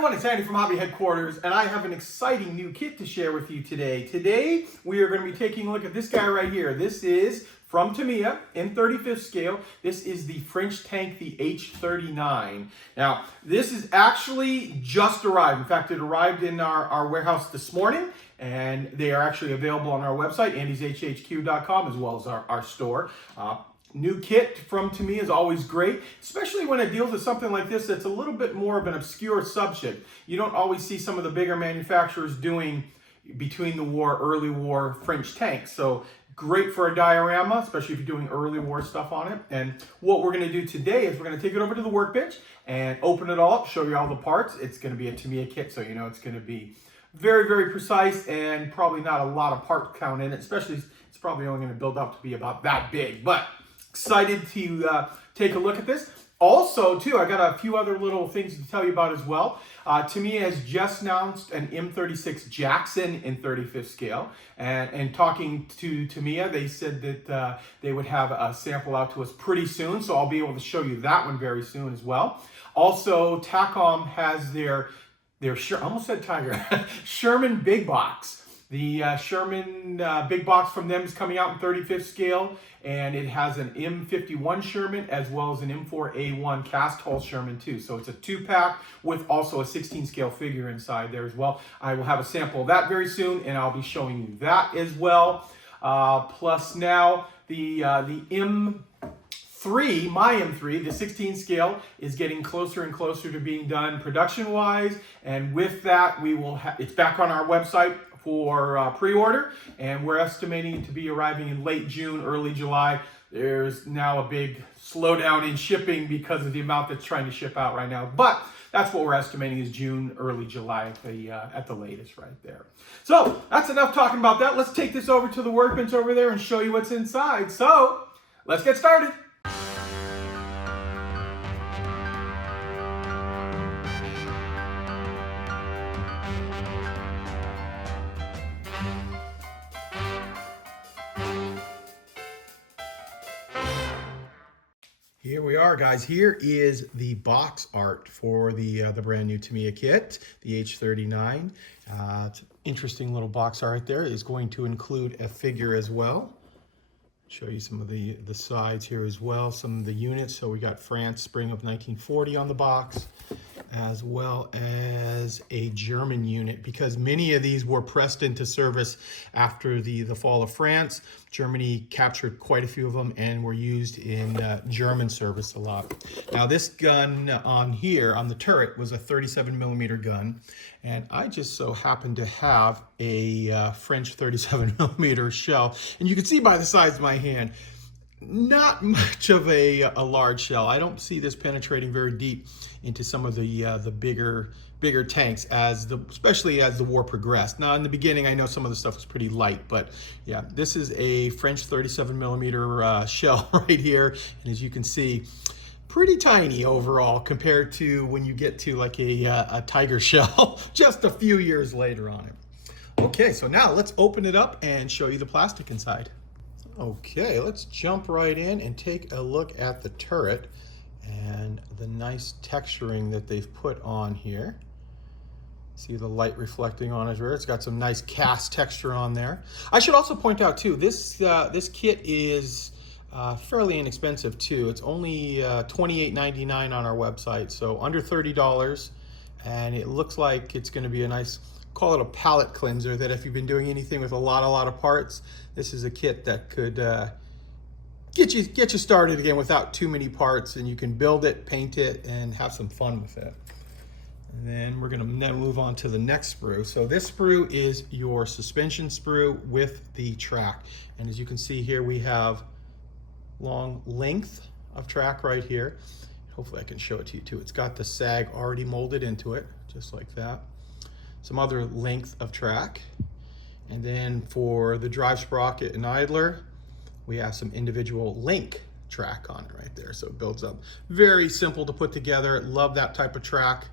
everyone, it's Andy from Hobby Headquarters, and I have an exciting new kit to share with you today. Today, we are going to be taking a look at this guy right here. This is from Tamiya in 35th scale. This is the French tank, the H39. Now, this is actually just arrived. In fact, it arrived in our warehouse this morning, and they are actually available on our website, andyshhq.com, as well as our store. New kit from Tamiya is always great, especially when it deals with something like this that's a little bit more of an obscure subject. You don't always see some of the bigger manufacturers doing between the war, early war French tanks. So great for a diorama, especially if you're doing early war stuff on it. And what we're going to do today is we're going to take it over to the workbench and open it all up, show you all the parts. It's going to be a Tamiya kit, so you know it's going to be very, very precise and probably not a lot of part count in it, especially it's probably only going to build up to be about that big. But excited to take a look at this. Also, too, I got a few other little things to tell you about as well. Tamiya has just announced an M36 Jackson in 35th scale. And talking to Tamiya, they said that they would have a sample out to us pretty soon. So I'll be able to show you that one very soon as well. Also, TACOM has their I almost said Tiger, Sherman Big Box. The Sherman Big Box from them is coming out in 35th scale, and it has an M51 Sherman as well as an M4A1 cast hull Sherman too. So it's a 2-pack with also a 16 scale figure inside there as well. I will have a sample of that very soon, and I'll be showing you that as well. Plus now the M3, my M3, the 16 scale, is getting closer and closer to being done production-wise, and with that we will it's back on our website for pre-order, and we're estimating it to be arriving in late June, early July. There's now a big slowdown in shipping because of the amount that's trying to ship out right now, but that's what we're estimating is June, early July at the latest right there. So that's enough talking about that. Let's take this over to the workbench over there and show you what's inside. So let's get started. Here we are, guys. Here is the box art for the brand new Tamiya kit, the H39. It's an interesting little box art there. It's going to include a figure as well. Show you some of the sides here as well, some of the units. So we got France, spring of 1940 on the box, as well as a German unit, because many of these were pressed into service after the fall of France. Germany captured quite a few of them and were used in German service a lot. Now this gun on here, on the turret, was a 37mm gun, and I just so happened to have a French 37mm shell, and you can see by the size of my hand, not much of a large shell. I don't see this penetrating very deep into some of the bigger tanks especially as the war progressed. Now in the beginning, I know some of the stuff was pretty light, but yeah, this is a French 37mm shell right here, and as you can see, pretty tiny overall compared to when you get to like a Tiger shell just a few years later on it. Okay, so now let's open it up and show you the plastic inside. Okay, let's jump right in and take a look at the turret and the nice texturing that they've put on here. See the light reflecting on his rear. It's got some nice cast texture on there. I should also point out too, this kit is fairly inexpensive too. It's only $28.99 on our website, so under $30, and it looks like it's going to be a nice, call it a palette cleanser, that if you've been doing anything with a lot of parts, this is a kit that could get you started again without too many parts, and you can build it, paint it, and have some fun with it. And then we're going to move on to the next sprue. So this sprue is your suspension sprue with the track, and as you can see here, we have long length of track right here. Hopefully I can show it to you too. It's got the sag already molded into it, just like that. Some other length of track, and then for the drive sprocket and idler, we have some individual link track on it right there, so it builds up. Very simple to put together. Love that type of track.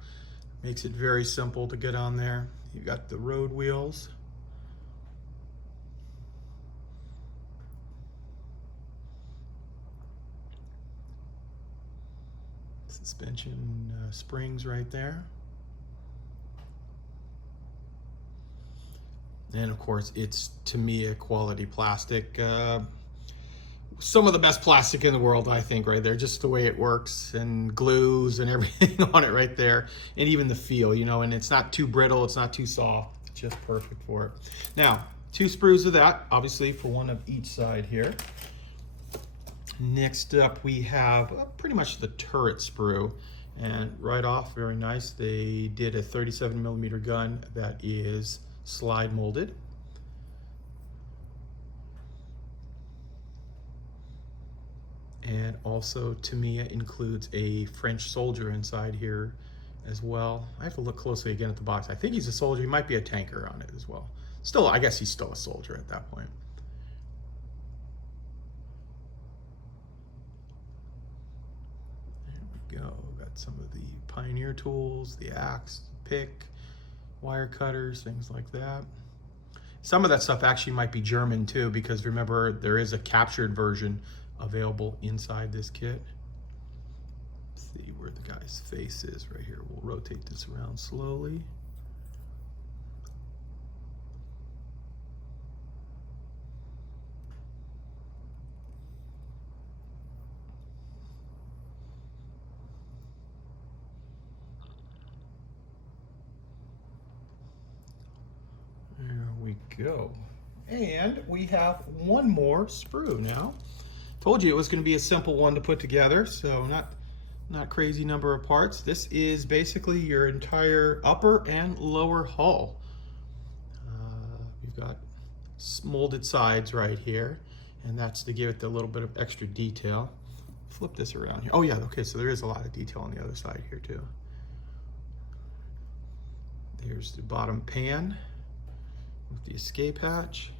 Makes it very simple to get on there. You've got the road wheels. Suspension springs right there. And of course, it's Tamiya quality plastic. Some of the best plastic in the world, I think, right there. Just the way it works and glues and everything on it right there. And even the feel, you know, and it's not too brittle, it's not too soft. It's just perfect for it. Now, 2 sprues of that, obviously for one of each side here. Next up, we have pretty much the turret sprue. And right off, very nice, they did a 37mm gun that is slide molded. And also Tamiya includes a French soldier inside here as well. I have to look closely again at the box. I think he's a soldier. He might be a tanker on it as well. Still, I guess he's still a soldier at that point. There we go. Got some of the Pioneer tools, the axe, pick, wire cutters, things like that. Some of that stuff actually might be German too, because remember, there is a captured version available inside this kit. Let's see where the guy's face is right here. We'll rotate this around slowly. There we go. And we have one more sprue now. Told you it was going to be a simple one to put together, so not crazy number of parts. This is basically your entire upper and lower hull. We've got molded sides right here, and that's to give it a little bit of extra detail. Flip this around here. Oh yeah, okay, so there is a lot of detail on the other side here too. There's the bottom pan with the escape hatch.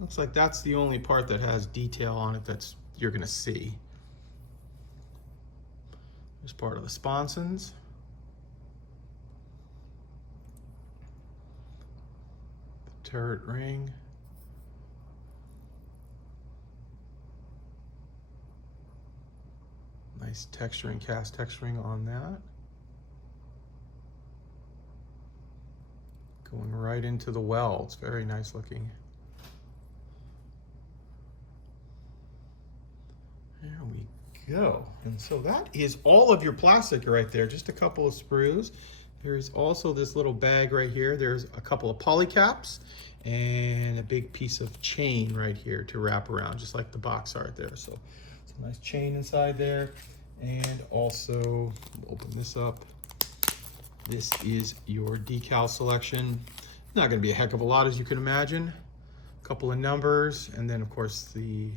Looks like that's the only part that has detail on it that's you're gonna see. There's part of the sponsons. The turret ring. Nice texturing, cast texturing on that. Going right into the welds, very nice looking. There we go. And so that is all of your plastic right there, just a couple of sprues. There's also this little bag right here. There's a couple of poly caps and a big piece of chain right here to wrap around, just like the box art there. So it's a nice chain inside there. And also, open this up. This is your decal selection. Not gonna be a heck of a lot, as you can imagine. A couple of numbers, and then of course the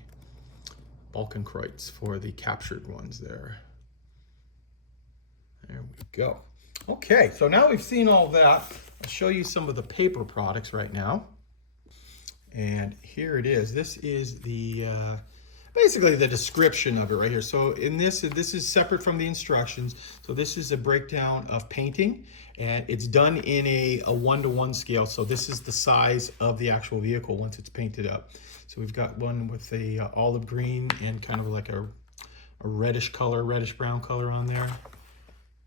Balkenkreuz for the captured ones there. There we go. Okay, so now we've seen all that, I'll show you some of the paper products right now. And here it is. This is the basically the description of it right here. So in this is separate from the instructions. So this is a breakdown of painting, and it's done in a 1-to-1 scale. So this is the size of the actual vehicle once it's painted up. So we've got one with a olive green and kind of like a reddish color, reddish brown color on there.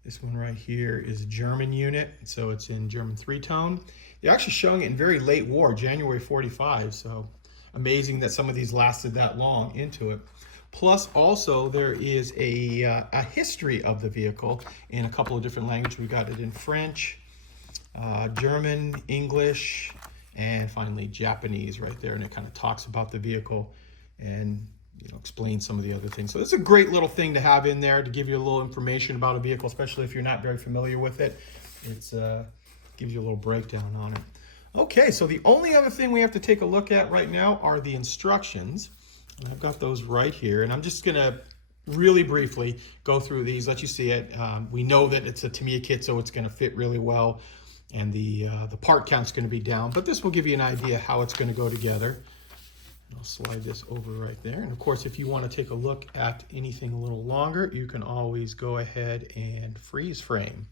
This one right here is a German unit, so it's in German 3-tone. They're actually showing it in very late war, January 45, so amazing that some of these lasted that long into it. Plus also there is a history of the vehicle in a couple of different languages. We got it in French, German, English, and finally Japanese right there, and it kind of talks about the vehicle and explain some of the other things. So it's a great little thing to have in there to give you a little information about a vehicle, especially if you're not very familiar with it. It's gives you a little breakdown on it. Okay, so the only other thing we have to take a look at right now are the instructions. And I've got those right here, and I'm just gonna really briefly go through these, let you see it. We know that it's a Tamiya kit, so it's gonna fit really well, and the part count's gonna be down, but this will give you an idea how it's gonna go together. I'll slide this over right there. And of course, if you want to take a look at anything a little longer, you can always go ahead and freeze frame.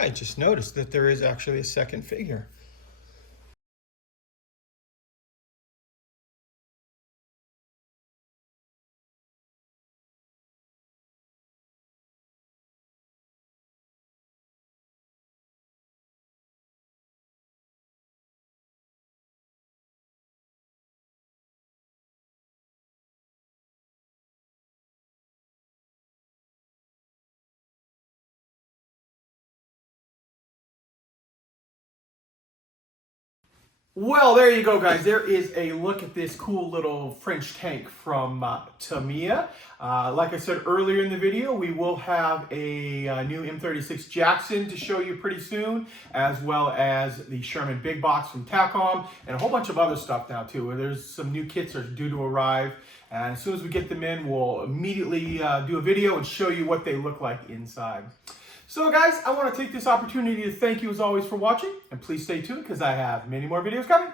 I just noticed that there is actually a second figure. Well, there you go, guys. There is a look at this cool little French tank from Tamiya. Like I said earlier in the video, we will have a new M36 Jackson to show you pretty soon, as well as the Sherman Big Box from Takom, and a whole bunch of other stuff now too. There's some new kits that are due to arrive, and as soon as we get them in, we'll immediately do a video and show you what they look like inside. So guys, I want to take this opportunity to thank you as always for watching, and please stay tuned because I have many more videos coming.